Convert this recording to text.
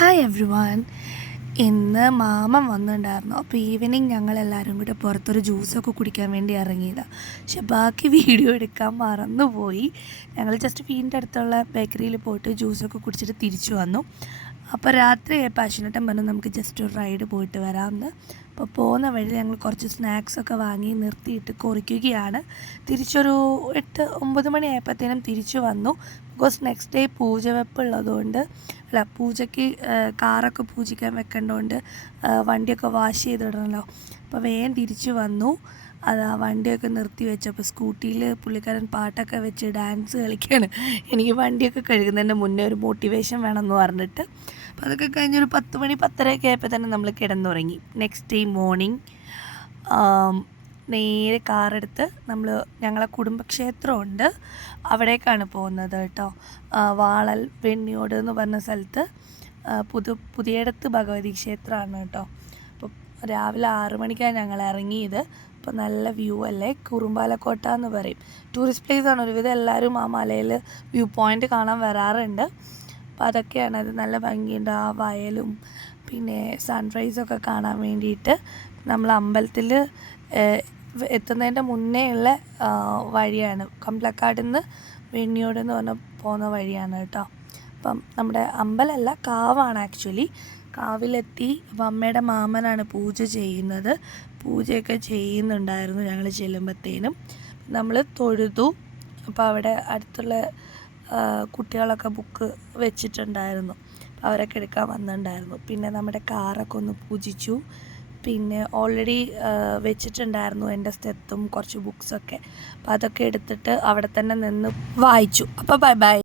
Hi every one. ഇന്ന് മാമൻ വന്നിട്ടുണ്ടായിരുന്നു. അപ്പോൾ ഈവനിങ് ഞങ്ങളെല്ലാവരും കൂടെ പുറത്തൊരു ജ്യൂസൊക്കെ കുടിക്കാൻ വേണ്ടി ഇറങ്ങിയതാണ്. പക്ഷെ ബാക്കി വീഡിയോ എടുക്കാൻ മറന്നുപോയി. ഞങ്ങൾ ജസ്റ്റ് വീടിൻ്റെ അടുത്തുള്ള ബേക്കറിയിൽ പോയിട്ട് ജ്യൂസൊക്കെ കുടിച്ചിട്ട് തിരിച്ചു വന്നു. അപ്പോൾ രാത്രി അശ്വിനേട്ടൻ പറഞ്ഞു നമുക്ക് ജസ്റ്റ് ഒരു റൈഡ് പോയിട്ട് വരാമെന്ന്. അപ്പോൾ പോകുന്ന വഴി ഞങ്ങൾ കുറച്ച് സ്നാക്സൊക്കെ വാങ്ങി നിർത്തിയിട്ട് കുറിക്കുകയാണ്. തിരിച്ചൊരു 8-9 മണിയായപ്പോഴത്തേനും തിരിച്ചു വന്നു. ബിക്കോസ് നെക്സ്റ്റ് ഡേ പൂജ വെപ്പുള്ളതുകൊണ്ട് പൂജയ്ക്ക് കാറൊക്കെ പൂജിക്കാൻ വെക്കേണ്ടതുകൊണ്ട് വണ്ടിയൊക്കെ വാഷ് ചെയ്തിടണമല്ലോ. അപ്പോൾ വേഗം തിരിച്ചു വന്നു. അത് ആ വണ്ടിയൊക്കെ നിർത്തി വെച്ചപ്പോൾ സ്കൂട്ടിയിൽ പുള്ളിക്കാരൻ പാട്ടൊക്കെ വെച്ച് ഡാൻസ് കളിക്കുകയാണ്. എനിക്ക് വണ്ടിയൊക്കെ കഴുകുന്നതിൻ്റെ മുന്നേ ഒരു മോട്ടിവേഷൻ വേണമെന്ന് പറഞ്ഞിട്ട്. അപ്പോൾ അതൊക്കെ കഴിഞ്ഞൊരു 10 മണി 10:30 ആയപ്പോൾ തന്നെ നമ്മൾ കിടന്നുറങ്ങി. നെക്സ്റ്റ് ഡേ മോർണിംഗ് നേരെ കാറെടുത്ത് ഞങ്ങളെ കുടുംബക്ഷേത്രമുണ്ട്, അവിടേക്കാണ് പോകുന്നത് കേട്ടോ. വാളൽ വെണ്ണിയോട് എന്ന് പറഞ്ഞ സ്ഥലത്ത് പുതിയടത്ത് ഭഗവതി ക്ഷേത്രമാണ് കേട്ടോ. അപ്പോൾ രാവിലെ 6 മണിക്കാണ് ഞങ്ങൾ ഇറങ്ങിയത്. അപ്പോൾ നല്ല വ്യൂ അല്ലേ, കുറുമ്പാലക്കോട്ട എന്ന് പറയും. ടൂറിസ്റ്റ് പ്ലേസാണ്. ഒരുവിധം എല്ലാവരും ആ മലയിൽ വ്യൂ പോയിൻ്റ് കാണാൻ വരാറുണ്ട്. അപ്പോൾ അതൊക്കെയാണ്, അത് നല്ല ഭംഗിയുണ്ട്. ആ വയലും പിന്നെ സൺറൈസൊക്കെ കാണാൻ വേണ്ടിയിട്ട് നമ്മൾ അമ്പലത്തിൽ എത്തുന്നതിൻ്റെ മുന്നേ ഉള്ള വഴിയാണ്. കമ്പളക്കാട് നിന്ന് വെണ്ണിയോട് എന്ന് പറഞ്ഞ പോകുന്ന വഴിയാണ് കേട്ടോ. അപ്പം നമ്മുടെ അമ്പലമല്ല, കാവാണ് ആക്ച്വലി. കാവിലെത്തി. അപ്പം അമ്മയുടെ മാമനാണ് പൂജ ചെയ്യുന്നത്. പൂജയൊക്കെ ചെയ്യുന്നുണ്ടായിരുന്നു ഞങ്ങൾ ചെല്ലുമ്പോഴത്തേനും. നമ്മൾ തൊഴുതു. അപ്പോൾ അവിടെ അടുത്തുള്ള കുട്ടികളൊക്കെ ബുക്ക് വെച്ചിട്ടുണ്ടായിരുന്നു. അപ്പോൾ അവരൊക്കെ എടുക്കാൻ വന്നിട്ടുണ്ടായിരുന്നു. പിന്നെ നമ്മുടെ കാറൊക്കെ ഒന്ന് പൂജിച്ചു. പിന്നെ ഓൾറെഡി വെച്ചിട്ടുണ്ടായിരുന്നു എൻ്റെ സ്ഥലത്തും കുറച്ച് ബുക്സൊക്കെ. അപ്പോൾ അതൊക്കെ എടുത്തിട്ട് അവിടെ തന്നെ നിന്ന് വായിച്ചു. അപ്പോൾ ബൈ ബൈ.